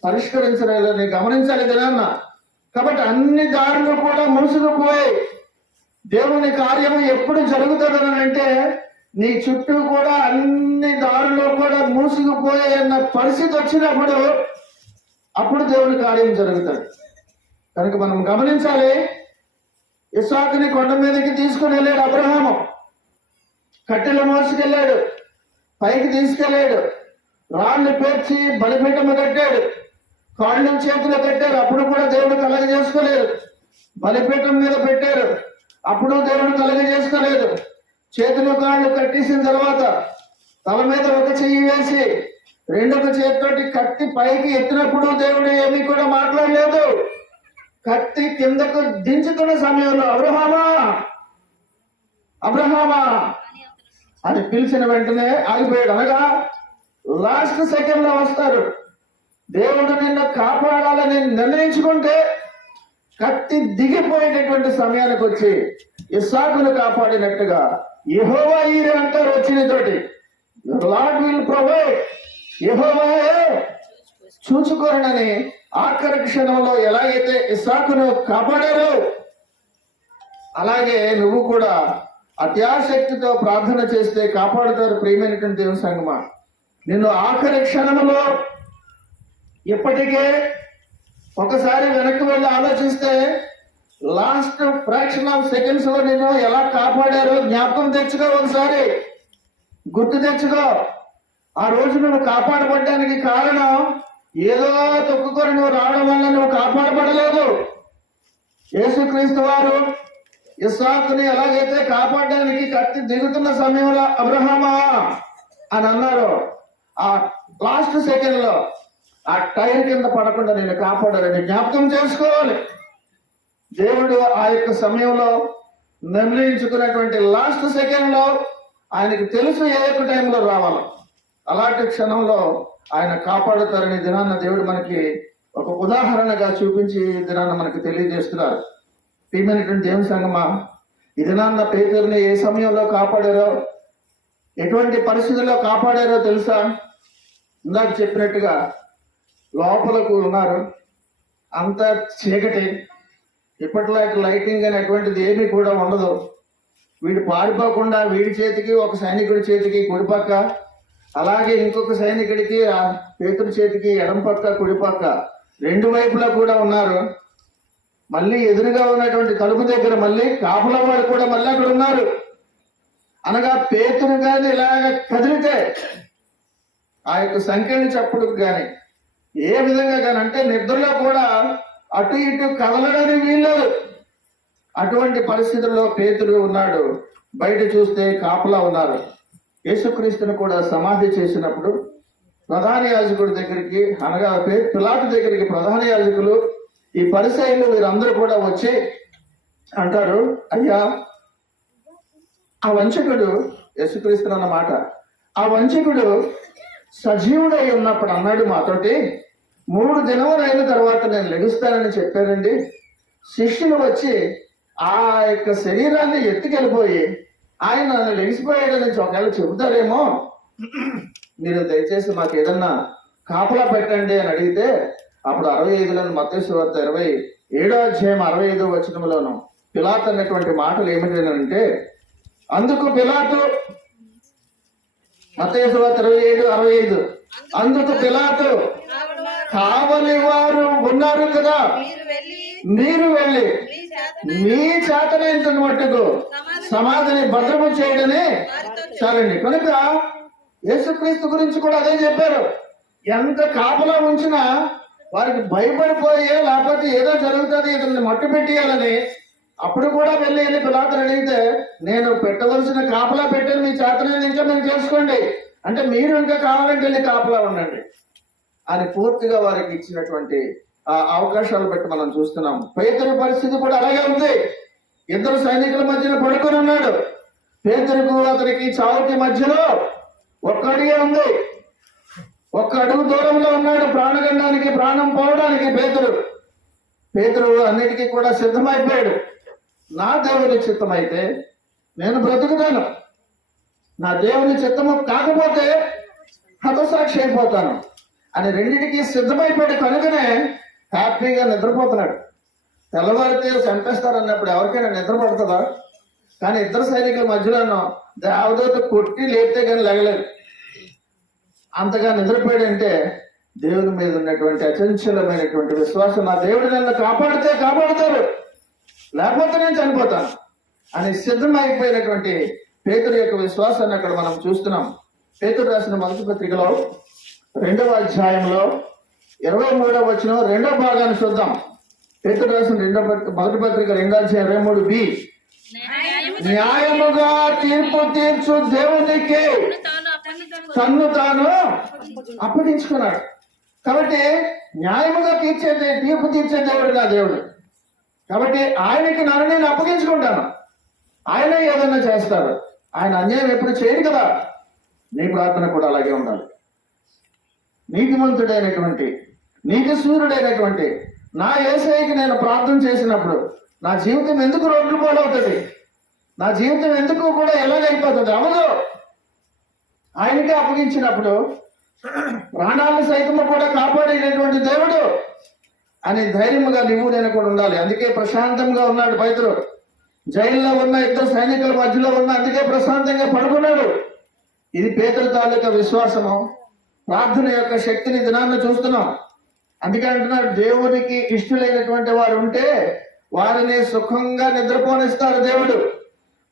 పరిష్కరించలేదని గమనించాలి కదా. కాబట్టి అన్ని దారులు కూడా మూసుకుపోయి దేవుని కార్యము ఎప్పుడు జరుగుతుందని అంటే నీ చుట్టూ కూడా అన్ని దారులు కూడా మూసుకుపోయే అన్న పరిస్థితి వచ్చినప్పుడు అప్పుడు దేవుని కార్యం జరుగుతాడు. కనుక మనం గమనించాలి. ఇస్సాకుని కొండ మీదకి తీసుకుని వెళ్ళాడు అబ్రహాము. కట్టెలు మోసుకెళ్ళాడు, పైకి తీసుకెళ్ళాడు, రాళ్ళు పేర్చి బలిపీఠము కట్టాడు, కాళ్ళు చేతులు కట్టారు. అప్పుడు కూడా దేవుడు కలగ చేసుకోలేదు. బలిపీఠం మీద పెట్టారు, అప్పుడు దేవుడు కలగ చేసుకోలేదు. చేతులు కాళ్ళు కట్టేసిన తర్వాత తల మీద ఒక చెయ్యి వేసి రెండొక చేతితోటి కత్తి పైకి ఎత్తినప్పుడు దేవుడు ఏమీ కూడా మాట్లాడలేదు. కత్తి కిందకు దించుతున్న సమయంలో అబ్రహామా అబ్రహామా అని పిలిచిన వెంటనే ఆగిపోయాడు. అనగా లాస్ట్ సెకండ్ లో వస్తారు. దేవుడు నిన్ను కాపాడాలని నిర్ణయించుకుంటే కత్తి దిగిపోయేటటువంటి సమయానికి వచ్చి ఇస్సాకును కాపాడినట్టుగా యెహోవా ఈరే అంటారు వచ్చినతోటి. లార్డ్ విల్ ప్రొవైడ్, యెహోవాయే చూచుకోరనని ఆఖరి క్షణంలో ఎలాగైతే ఇస్సాకును కాపాడారో అలాగే నువ్వు కూడా అత్యాశక్తితో ప్రార్థన చేస్తే కాపాడుతారు. ప్రియమైనటువంటి దేవుని సంగమా, నిన్ను ఆఖరి క్షణంలో ఇప్పటికే ఒకసారి వెనక్కి వెళ్ళి ఆలోచిస్తే లాస్ట్ ఫ్రాక్షన్ ఆఫ్ సెకండ్స్ లో నేను ఎలా కాపాడారో జ్ఞాపకం తెచ్చుకో, ఒకసారి గుర్తు తెచ్చుకో. ఆ రోజు నువ్వు కాపాడబడ్డానికి కారణం ఏదో తొక్కుకొని నువ్వు రావడం వల్ల నువ్వు కాపాడబడలేదు. యేసుక్రీస్తు వారు ఇస్సాకుని ఎలాగైతే కాపాడడానికి కత్తి దిగుతున్న సమయంలో అబ్రహామా అని అన్నారు, ఆ లాస్ట్ సెకండ్ లో ఆ టైర్ కింద పడకుండా నేను కాపాడాలని జ్ఞాపకం చేసుకోవాలి. దేవుడు ఆ యొక్క సమయంలో నిర్ణయించుకున్నటువంటి లాస్ట్ సెకండ్ లో ఆయనకు తెలుసు ఏ యొక్క టైంలో రావాలో. అలాంటి క్షణంలో ఆయన కాపాడుతారని దినాన్న దేవుడు మనకి ఒక ఉదాహరణగా చూపించి దినాన్న మనకి తెలియజేస్తున్నారు. ప్రియమైనటువంటి దేవుని సంగమా, ఈ దినాన్న పేతురుని ఏ సమయంలో కాపాడారో, ఎటువంటి పరిస్థితుల్లో కాపాడారో తెలుసా? ఇందాక చెప్పినట్టుగా లోపలకు ఉన్నారు, అంత చీకటి, ఇప్పట్లో లైటింగ్ అని అటువంటిది ఏమీ కూడా ఉండదు. వీడు పారిపోకుండా వీడి చేతికి ఒక సైనికుడి చేతికి కుడిపక్క, అలాగే ఇంకొక సైనికుడికి ఆ పేతురు చేతికి ఎడం పక్క కుడిపక్క రెండు వైపులా కూడా ఉన్నారు. మళ్ళీ ఎదురుగా ఉన్నటువంటి తలుపు దగ్గర మళ్ళీ కాపుల వారు కూడా మళ్ళీ అక్కడ ఉన్నారు. అనగా పేతురు గాని ఇలాగ కదిలితే ఆ యొక్క సంఖ్యని చప్పుడుకు గాని ఏ విధంగా కానీ అంటే నిద్రలో కూడా అటు ఇటు కదలడానికి వీల్లేదు. అటువంటి పరిస్థితుల్లో పేతురు ఉన్నాడు. బయట చూస్తే కాపలా ఉన్నారు. యేసుక్రీస్తును కూడా సమాధి చేసినప్పుడు ప్రధాన యాజకుడి దగ్గరికి, అనగా పిలాతు దగ్గరికి ప్రధాన యాజకులు ఈ పరిసయ్యులు వీరందరూ కూడా వచ్చి అంటారు, అయ్యా ఆ వంచకుడు, యేసుక్రీస్తు అన్నమాట, ఆ వంచకుడు సజీవుడై ఉన్నప్పుడు అన్నాడు మాతోటి, 3 దినములు అయిన తర్వాత నేను లెగుస్తానని చెప్పానండి. శిష్యులు వచ్చి ఆ యొక్క శరీరాన్ని ఎత్తుకెళ్ళిపోయి ఆయన నన్ను లెగిసిపోయాడని ఒకవేళ చెబుతారేమో, మీరు దయచేసి మాకు ఏదన్నా కాపలా పెట్టండి అని అడిగితే, అప్పుడు 65 మత్తయి సువార్త 27వ అధ్యాయం 65వ వచనంలోను పిలాతు అన్నటువంటి మాటలు ఏమిటంటే, అందుకు పిలాతు, మత్తయి సువార్త 27:65, అందుకు పిలాతు, కావలి వారు ఉన్నారు కదా, మీరు వెళ్ళి మీ చేతనైనంత మట్టుకు సమాధిని భద్రము చేయడని చాలండి. కనుక యేసుక్రీస్తు గురించి కూడా అదే చెప్పారు. ఎంత కాపలా ఉంచినా వారికి భయపడిపోయే, లేకపోతే ఏదో జరుగుతుంది ఇతన్ని మట్టు పెట్టేయాలని అప్పుడు కూడా వెళ్ళి పిలాతుని అడిగితే, నేను పెట్టవలసిన కాపలా పెట్టాను, మీ చేతనైన ఇంకా మీరు చేసుకోండి అంటే, మీరు ఇంకా కావాలంటే వెళ్ళి కాపలా ఉండండి అని పూర్తిగా వారికి ఇచ్చినటువంటి ఆ అవకాశాలు బట్టి మనం చూస్తున్నాం. పేతురు పరిస్థితి కూడా అలాగే ఉంది. 2 సైనికుల మధ్యన పడుకొని ఉన్నాడు. పేతురుకు అతనికి చావుకి మధ్యలో ఒక్క అడిగే ఉంది. 1 అడుగు దూరంలో ఉన్నాడు ప్రాణగండానికి, ప్రాణం పోవడానికి. పేతురు అన్నిటికీ కూడా సిద్ధమైపోయాడు. నా దేవుని చిత్తం అయితే నేను బ్రతుకుతాను, నా దేవుని చిత్తము కాకపోతే హతసాక్షి అయిపోతాను అని రెండింటికి సిద్ధమైపోయాడు. కనుకనే హ్యాపీగా నిద్రపోతున్నాడు. తెల్లవారితే చంపేస్తారన్నప్పుడు ఎవరికైనా నిద్ర పడుతుందా? కానీ 2 సైనికుల మధ్యలోనూ దేవదూత కొట్టి లేపితే కానీ లెగలేదు. అంతగా నిద్రపోయాడంటే దేవుని మీద ఉన్నటువంటి అచంచలమైనటువంటి విశ్వాసం, నా దేవుడు నన్ను కాపాడితే కాపాడుతారు, లేకపోతే నేను చనిపోతాను అని సిద్ధమైపోయినటువంటి పేతురు యొక్క విశ్వాసాన్ని అక్కడ మనం చూస్తున్నాం. పేతురు రాసిన మొదటి పత్రికలో 2వ అధ్యాయంలో 23వ వచనం 2వ భాగాన్ని చూద్దాం. పేతురు రాసిన మొదటి పత్రిక 2వ అధ్యాయం 23b, న్యాయముగా తీర్పు తీర్చు దేవునికి తన్ను తాను అప్పగించుకున్నాడు. కాబట్టి న్యాయముగా తీర్పు తీర్చే దేవుడు నా దేవుడు. కాబట్టి ఆయనకి నన్ను నేను అప్పగించుకుంటాను. ఆయన ఏదైనా చేస్తారు. ఆయన అన్యాయం ఎప్పుడు చేయడు కదా. నీ ప్రార్థన కూడా అలాగే ఉండాలి. నీతిమంతుడైనటువంటి, నీతి సూర్యుడైనటువంటి నా యేసయ్యకి నేను ప్రార్థన చేసినప్పుడు నా జీవితం ఎందుకు రోడ్లు పాలవుతుంది? నా జీవితం ఎందుకు కూడా ఎలాగైపోతుంది? అవదు. ఆయనకే అప్పగించినప్పుడు ప్రాణాలను సైతము కూడా కాపాడేటటువంటి దేవుడు అని ధైర్యంగా నువ్వు నేను కూడా ఉండాలి. అందుకే ప్రశాంతంగా ఉన్నాడు పేతురు. జైల్లో ఉన్న 2 సైనికుల మధ్యలో ఉన్న, అందుకే ప్రశాంతంగా పడుకున్నాడు. ఇది పేతురు తాలూకా విశ్వాసము, ప్రార్థన యొక్క శక్తిని దినాన్ని చూస్తున్నాం. అందుకే అంటున్నాడు, దేవునికి ఇష్టలైనటువంటి వారు ఉంటే వారిని సుఖంగా నిద్రపోనిస్తాడు దేవుడు,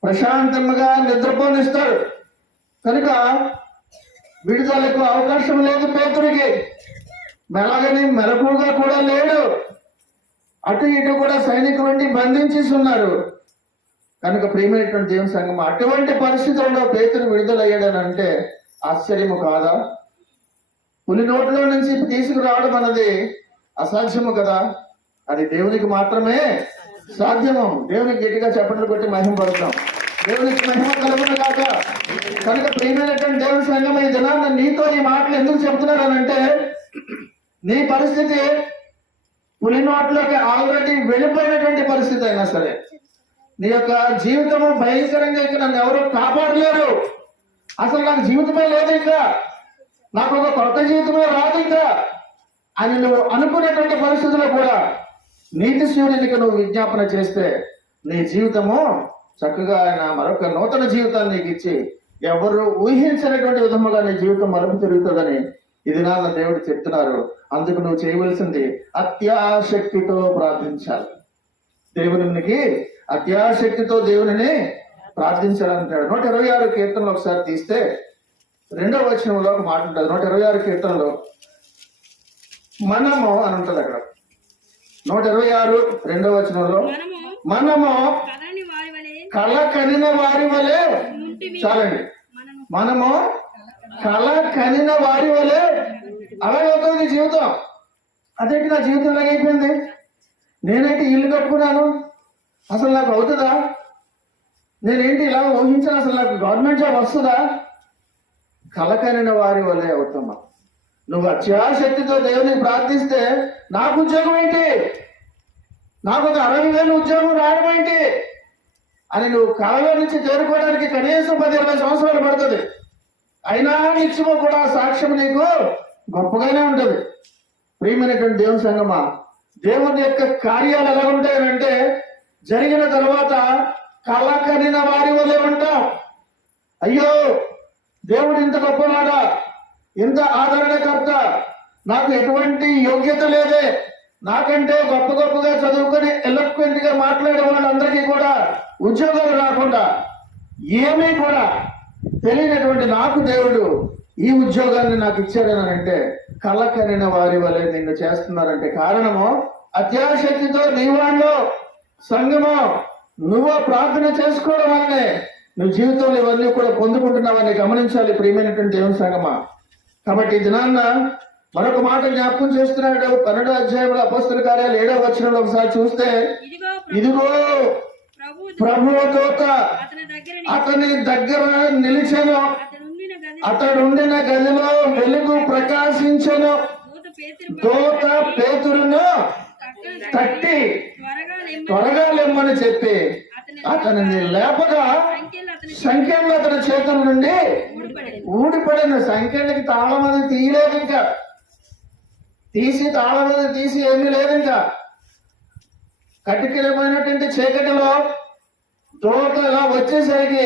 ప్రశాంతంగా నిద్రపోనిస్తాడు. కనుక విడుదలకు అవకాశం లేదు పేతురికి. మెలగని మెలకుగా కూడా లేడు. అటు ఇటు కూడా సైనికులని బంధించేసి ఉన్నారు. కనుక ప్రియమైనటువంటి దేవుని సంఘం, అటువంటి పరిస్థితుల్లో పేతురు విడుదలయ్యాడని అంటే ఆశ్చర్యము కాదా? పులి నోట్లో నుంచి తీసుకురావడం అన్నది అసాధ్యము కదా. అది దేవునికి మాత్రమే సాధ్యము. దేవునికి గట్టిగా చప్పట్లు కొట్టి మహిమ పడతాం. దేవునికి మహిమ కలుగును కాక. కనుక ప్రియమైనటువంటి దేవుని సంఘం, ఈ దినాన్ని నీతో ఈ మాటలు ఎందుకు చెప్తున్నారనంటే, నీ పరిస్థితి పులి నోట్లోకి ఆల్రెడీ వెళ్ళిపోయినటువంటి పరిస్థితి అయినా సరే, నీ యొక్క జీవితము భయంకరంగా ఇక నన్ను ఎవరు కాపాడలేరు, అసలు నాకు జీవితమే లేదు, ఇంకా నాకు ఒక కొత్త జీవితమే రాదు ఇంకా అని నువ్వు అనుకునేటువంటి పరిస్థితుల్లో కూడా నీతి సూర్యునికి నువ్వు విజ్ఞాపన చేస్తే నీ జీవితము చక్కగా ఆయన మరొక నూతన జీవితాన్ని నీకు ఇచ్చి ఎవరు ఊహించినటువంటి విధముగా నీ జీవితం మలుపు తిరుగుతుందని ఇది నా దేవుడు చెప్తున్నారు. అందుకు నువ్వు చేయవలసింది అత్యాశక్తితో ప్రార్థించాలి. దేవునికి అత్యాశక్తితో దేవుని ప్రార్థించాలంటాడు. 126 కీర్తనలు ఒకసారి తీస్తే 2వ వచనంలో ఒక మాట ఉంటుంది. 126 కీర్తనలో మనము అని ఉంటుంది. అక్కడ 126 2వ వచనంలో మనము కళ కనిన వారి వలె, చాలండి, మనము కళ కనిన వారి వలె అలాగవుతుంది జీవితం. అదేంటి నా జీవితం ఎలాగైపోయింది? నేనైతే ఇల్లు కట్టుకున్నాను, అసలు నాకు అవుతుందా? నేనేంటి ఇలా ఊహించాను, అసలు నాకు గవర్నమెంట్ జాబ్ వస్తుందా? కలకనిన వారి వల్లే అవుతామా. నువ్వు అత్యాశక్తితో దేవుని ప్రార్థిస్తే నాకు ఉద్యోగం ఏంటి, నాకు ఒక 60,000 ఉద్యోగం రావడం ఏంటి అని నువ్వు కళలో నుంచి చేరుకోవడానికి కనీసం 10-20 సంవత్సరాలు పడుతుంది. అయినా నిత్యము కూడా సాక్ష్యం నీకు గొప్పగానే ఉంటుంది. ప్రియమైనటువంటి దేవుని సంగమా, దేవుని యొక్క కార్యాలు ఎలా ఉంటాయనంటే జరిగిన తర్వాత కళ కనిన వారి వల్లే ఉంటాం. అయ్యో దేవుడు ఇంత గొప్పవాడా, ఇంత ఆదరణకర్త, నాకు ఎటువంటి యోగ్యత లేదే, నాకంటే గొప్పగా చదువుకొని ఎలక్వెంట్ గా మాట్లాడే వాళ్ళందరికీ కూడా ఉద్యోగాలు రాకుండా ఏమీ కూడా తెలియనటువంటి నాకు దేవుడు ఈ ఉద్యోగాన్ని నాకు ఇచ్చాడని అంటే కళ కనిన వారి వలె నిన్ను చేస్తున్నారంటే కారణము అత్యాశక్తితో నీ వాళ్ళు సంఘము నువ్వు ప్రార్థన చేసుకోవడం వల్లనే నువ్వు జీవితంలో ఇవన్నీ కూడా పొందుకుంటున్నావని గమనించాలి. ప్రియమైనటువంటి దేవుని సంగమా, కాబట్టి ఈ దినాన్న మరొక మాట జ్ఞాపకం చేస్తున్నాడు. 12వ అధ్యాయంలో అపోస్తల కార్యాలు 7వ వచనంలో ఒకసారి చూస్తే, ఇదిగో ప్రభువు దూత అతని దగ్గర నిలిచెను, అతడుండిన గదిలో వెలుగు ప్రకాశించెను, దూత పేతురును తట్టి త్వరగా లెమ్మని చెప్పి అతనిని లేపగా సంఖ్యలు అతని చేతుల నుండి ఊడిపడిన. సంఖ్యలకి తాళం అది తీయలేదు, ఇంకా తాళం అది తీసి ఏమీ లేదు. ఇంకా కటికిలమైనటువంటి చీకటిలో దూత ఇలా వచ్చేసరికి,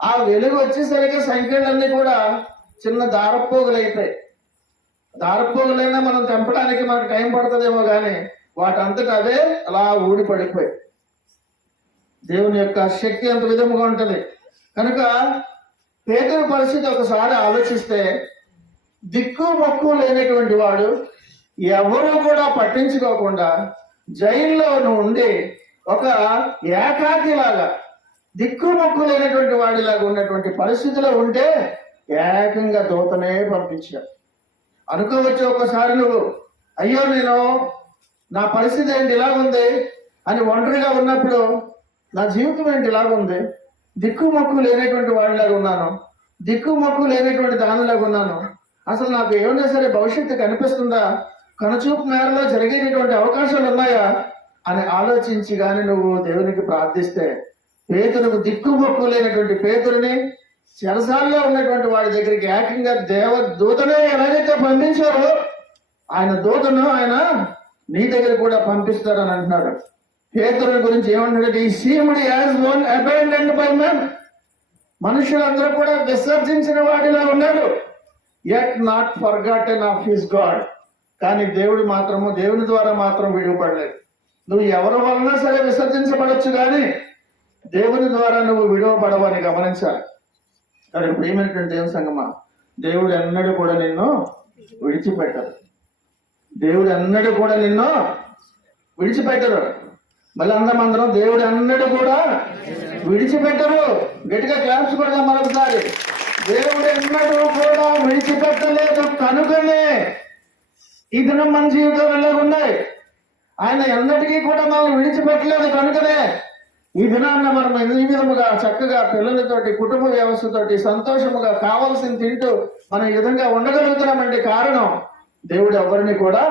ఆ వెలుగు వచ్చేసరికి సంఖ్యలన్నీ కూడా చిన్న దారపోగులు అయిపోయి. దారపోగులైనా మనం తెంపడానికి మనకు టైం పడుతుందేమో కానీ వాటంతట అవే అలా ఊడిపడిపోయి. దేవుని యొక్క శక్తి అంత విధముగా ఉంటుంది. కనుక పేతురు పరిస్థితి ఒకసారి ఆలోచిస్తే, దిక్కు మొక్కు లేనటువంటి వాడు, ఎవరు కూడా పట్టించుకోకుండా జైల్లో ఉండి ఒక ఏకాకిలాగా దిక్కు మొక్కు లేనటువంటి వాడిలాగా ఉన్నటువంటి పరిస్థితిలో ఉంటే ఏకంగా దూతనే పంపించాడు. అనుకోవచ్చు ఒకసారి నువ్వు, అయ్యో నేను నా పరిస్థితి ఏంటి ఇలాగుంది అని ఒంటరిగా ఉన్నప్పుడు, నా జీవితం ఏంటి ఇలాగుంది, దిక్కు మొక్కు లేనటువంటి వాడిలాగా ఉన్నాను, దిక్కు మొక్కు లేనటువంటి దానిలాగా ఉన్నాను, అసలు నాకు ఏమైనా సరే భవిష్యత్తు కనిపిస్తుందా, కనుచూపు మేరలో జరిగేటటువంటి అవకాశాలు ఉన్నాయా అని ఆలోచించి కానీ నువ్వు దేవునికి ప్రార్థిస్తే, పేతురుకు దిక్కు మొక్కు లేనటువంటి పేతురుని చెరసాల్లో ఉన్నటువంటి వాడి దగ్గరికి ఏకంగా దూతనే ఎలాగైతే పంపించారో ఆయన దూతను ఆయన నీ దగ్గర కూడా పంపిస్తారని అంటున్నాడు. పేతురుని గురించి ఏమంటాడు, ఈ సీముడు as one abandoned by men, మనుషులందరూ కూడా విసర్జించిన వాడిలా ఉన్నాడు, yet not forgotten of his God. కానీ దేవుడు మాత్రము, దేవుని ద్వారా మాత్రం విడువపడలేదు. నువ్వు ఎవరి వలన సరే విసర్జించబడచ్చు కానీ దేవుని ద్వారా నువ్వు విడువపడవని గమనించాలి. కానీ ప్రియమైనటువంటి దేవుని సంగమా, దేవుడు ఎన్నడూ కూడా నిన్ను విడిచిపెట్టరు. దేవుడు ఎన్నడూ కూడా నిన్ను విడిచిపెట్టరు. మళ్ళీ అందరం దేవుడు ఎన్నడూ కూడా విడిచిపెట్టరు. గట్టిగా క్లాప్స్ కూడా మరొకసారి. దేవుడు ఎన్నడూ కూడా విడిచిపెట్టలేదు కనుకనే ఈ దినం మన జీవితాలు ఉన్నాయి. ఆయన ఎన్నటికీ కూడా మనం విడిచిపెట్టలేదు కనుకనే ఈ దినాన్న మనం ఈ విధముగా చక్కగా పిల్లలతోటి కుటుంబ వ్యవస్థతోటి సంతోషముగా కావాల్సింది తింటూ మనం ఈ విధంగా ఉండగలుగుతున్నామంటే కారణం దేవుడు ఎవరిని కూడా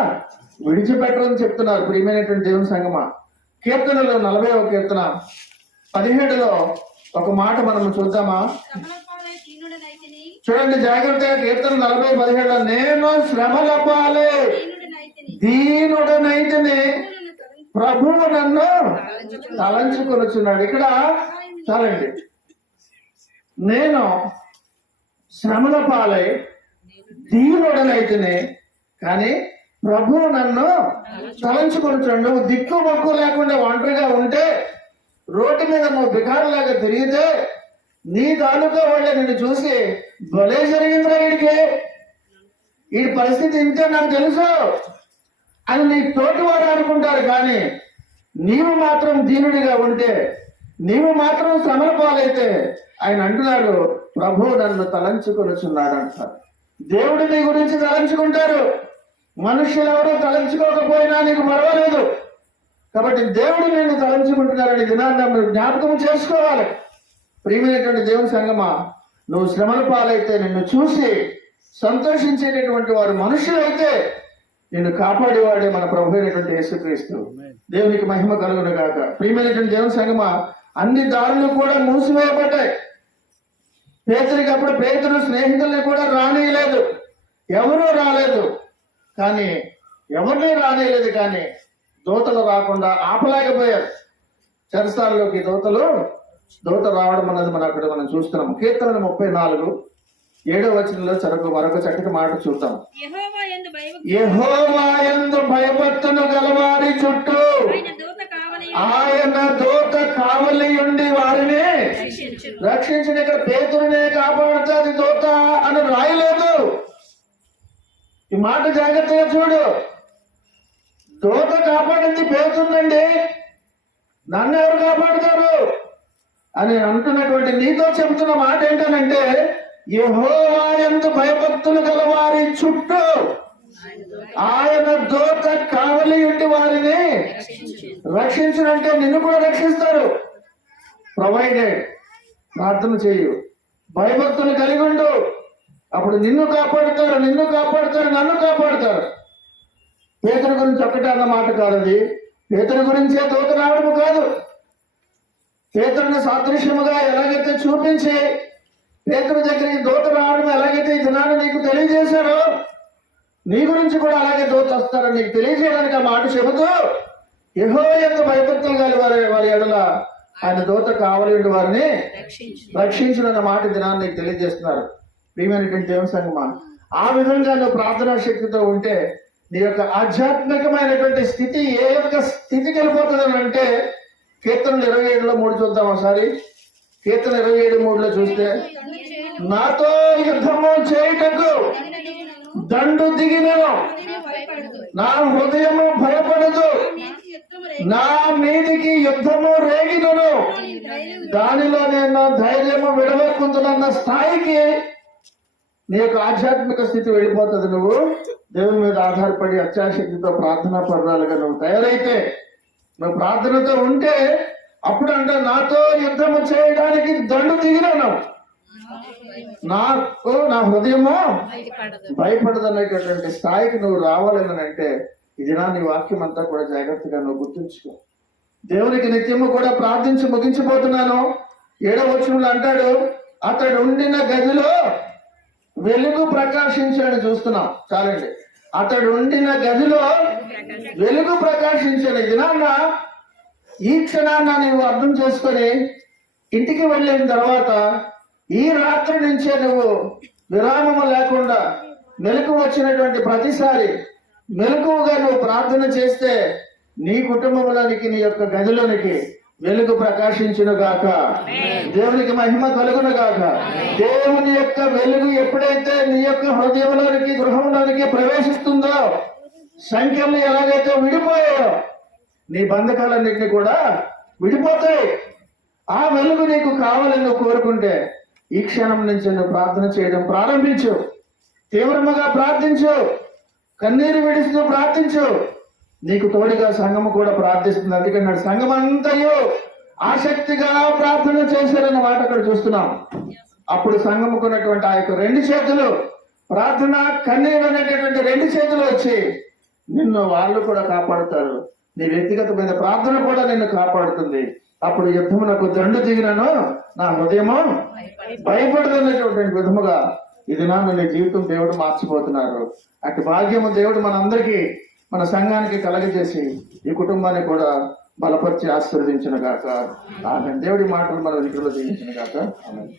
విడిచిపెట్టరని చెప్తున్నారు. ప్రియమైనటువంటి దేవుని సంగమా, కీర్తనలో 40వ కీర్తన 17లో ఒక మాట మనం చూద్దామా? చూడండి జాగ్రత్తగా. కీర్తన 40:17, నేను శ్రమల పాలే దీనుడనైతిని, ప్రభువు నన్ను తలంచుకొనుచున్నాడు. ఇక్కడ చాలండి, నేను శ్రమల పాలై దీనుడనైతిని కానీ ప్రభువు నన్ను తలంచుకొనుచున్నాడు. నువ్వు దిక్కు మొక్కు లేకుండా ఒంటరిగా ఉంటే, రోడ్డు మీద నువ్వు బికారులాగా తిరిగితే, నీ తాలూకా వాళ్ళే నిన్ను చూసి భలే జరిగిందిరా వీడికి, వీడి పరిస్థితి ఇంతే నాకు తెలుసు అని నీ తోటి వారు అనుకుంటారు. కానీ నీవు మాత్రం దీనుడిగా ఉంటే, నీవు మాత్రం శ్రమల పాలైతే ఆయన అంటున్నాడు, ప్రభువు నన్ను తలంచుకొనుచున్నాడు అంటారు. దేవుడు నీ గురించి తలంచుకుంటారు. మనుషులు ఎవరు తలంచుకోకపోయినా నీకు పర్వాలేదు. కాబట్టి దేవుడు నేను తలంచుకుంటున్నారని దినాన్ని మీరు జ్ఞాపకం చేసుకోవాలి. ప్రియమైనటువంటి దేవుని సంగమా, నువ్వు శ్రమల పాలైతే నిన్ను చూసి సంతోషించేటటువంటి వారు మనుషులైతే నిన్ను కాపాడేవాడే మన ప్రభు అయినటువంటి యేసుక్రీస్తు. దేవునికి మహిమ కలుగును గాక. ప్రియమైనటువంటి దేవుని సంగమా, అన్ని దారులు కూడా మూసివేయబడ్డాయి. పేతురికి అప్పుడు పేతురు స్నేహితుల్ని కూడా రానియలేదు, ఎవరూ రాలేదు. కానీ ఎవరిని రానియలేదు, కానీ దూతలు రాకుండా ఆపలేకపోయారు. చెరసాలలోకి దూత రావడం అన్నది మనం చూస్తున్నాం. కీర్తన 34:7 వచనంలో మరొక చక్కటి మాట చూద్దాం. యెహోవా యందు భయభక్తులు గలవారి చుట్టూ ఆయన దూత కావలి ఉండి వారిని రక్షించిన. ఇక్కడ పేతురునే కాపాడుతుంది దూత అని రాయలేదు. ఈ మాట జాగ్రత్తగా చూడు. దూత కాపాడింది పేతురునండి, నన్ను ఎవరు కాపాడుతారు అని అంటున్నటువంటి నీతో చెబుతున్న మాట ఏంటనంటే, యెహోవా యందు భయభక్తులు గల వారి చుట్టూ ఆయన దూత కావలి ఉండి వారిని రక్షించునంటే నిన్ను కూడా రక్షిస్తారు. ప్రొవైడెడ్. ప్రార్థన చేయు, భయభక్తులు కలిగి ఉండు, అప్పుడు నిన్ను కాపాడుతారు, నన్ను కాపాడుతారు. పేతురు గురించి ఒక్కటే అన్న మాట కాదు అది. పేతురు గురించే దూత రావడం కాదు. పేతురుని సాదృశ్యముగా ఎలాగైతే చూపించి పేతురు దగ్గరికి దూత రావడం ఎలాగైతే ఈ దినాన్ని నీకు తెలియజేశారో, నీ గురించి కూడా అలాగే దూత వస్తారని నీకు తెలియజేయడానికి ఆ మాట చెబుతూ, యెహోవా యందు భయభక్తులు గల వారి ఎడల ఆయన దూత కావలి వారిని రక్షించునన్న మాట దినాన్ని నీకు తెలియజేస్తున్నారు. ప్రియమైనటువంటి దేవుని సంగమా, ఆ విధంగా నువ్వు ప్రార్థనా శక్తితో ఉంటే నీ యొక్క ఆధ్యాత్మికమైనటువంటి స్థితి ఏ యొక్క స్థితికి వెళ్ళిపోతుంది అంటే, కీర్తన 27:3 చూద్దాం ఒకసారి. కీర్తన 27:3 చూస్తే, నాతో యుద్ధము చేయుటకు దండు దిగినను, నా హృదయము భయపడదు, నా మీదికి యుద్ధము రేగినను, దానిలో నేను ధైర్యము విడవకుందునన్న స్థాయికి నీ యొక్క ఆధ్యాత్మిక స్థితి వెళ్ళిపోతుంది. నువ్వు దేవుని మీద ఆధారపడి అత్యాశక్తితో ప్రార్థనా పరురాలుగా నువ్వు తయారైతే, నువ్వు ప్రార్థనతో ఉంటే, అప్పుడు అంటే నాతో యుద్ధము చేయడానికి దండు దిగినాను, నాకు నా హృదయము భయపడదు అనేటటువంటి స్థాయికి నువ్వు రావాలని అంటే, ఇది నీ వాక్యం అంతా కూడా జాగ్రత్తగా నువ్వు గుర్తుంచుకో. దేవునికి నిత్యము కూడా ప్రార్థించి ముగించిపోతున్నాను. 7వ వచనంలో అంటాడు, అతడు ఉండిన గదిలో వెలుగు ప్రకాశించాడు. చూస్తున్నాం చాలండి. అతడు ఉండిన గదిలో వెలుగు ప్రకాశించాడు. ఈ క్షణాన్న నీవు అర్థం చేసుకొని ఇంటికి వెళ్ళిన తర్వాత ఈ రాత్రి నుంచే నువ్వు విరామము లేకుండా మెలకు వచ్చినటువంటి ప్రతిసారి మెలకువగా నువ్వు ప్రార్థన చేస్తే నీ కుటుంబంలోనికి, నీ యొక్క గదిలోనికి వెలుగు ప్రకాశించును గాక. దేవునికి మహిమ కలుగును గాక. దేవుని యొక్క వెలుగు ఎప్పుడైతే నీ యొక్క హృదయంలోనికి, గృహంలోనికి ప్రవేశిస్తుందో, సంఖ్యలు ఎలాగైతే విడిపోయాయో నీ బంధకాలన్నింటినీ కూడా విడిపోతాయి. ఆ వెలుగు నీకు కావాలని నువ్వు కోరుకుంటే ఈ క్షణం నుంచి నువ్వు ప్రార్థన చేయడం ప్రారంభించు. తీవ్రముగా ప్రార్థించు, కన్నీరు విడుస్తూ ప్రార్థించు. నీకు తోడుగా సంఘము కూడా ప్రార్థిస్తుంది. అందుకని సంఘం అంతయు ఆసక్తిగా ప్రార్థన చేశారన్న మాట అక్కడ చూస్తున్నాం. అప్పుడు సంఘముకున్నటువంటి ఆ యొక్క 2 చేతులు, ప్రార్థన కన్నీరు అనేటటువంటి 2 చేతులు వచ్చి నిన్ను వాళ్ళు కూడా కాపాడుతారు. నీ వ్యక్తిగతమైన ప్రార్థన కూడా నిన్ను కాపాడుతుంది. అప్పుడు యుద్ధమునకు దండు దిగినను, నా హృదయము భయపడుతున్నటువంటి విధముగా ఇది నీ జీవితం దేవుడు మార్చిపోతున్నారు. అటు భాగ్యము దేవుడు మనందరికీ, మన సంఘానికి కలగజేసి ఈ కుటుంబాన్ని కూడా బలపరిచి ఆశీర్వదించిన గాక. దేవుడి మాటలు మన ఇంట్లో దీవించిన గాక. ఆమేన్.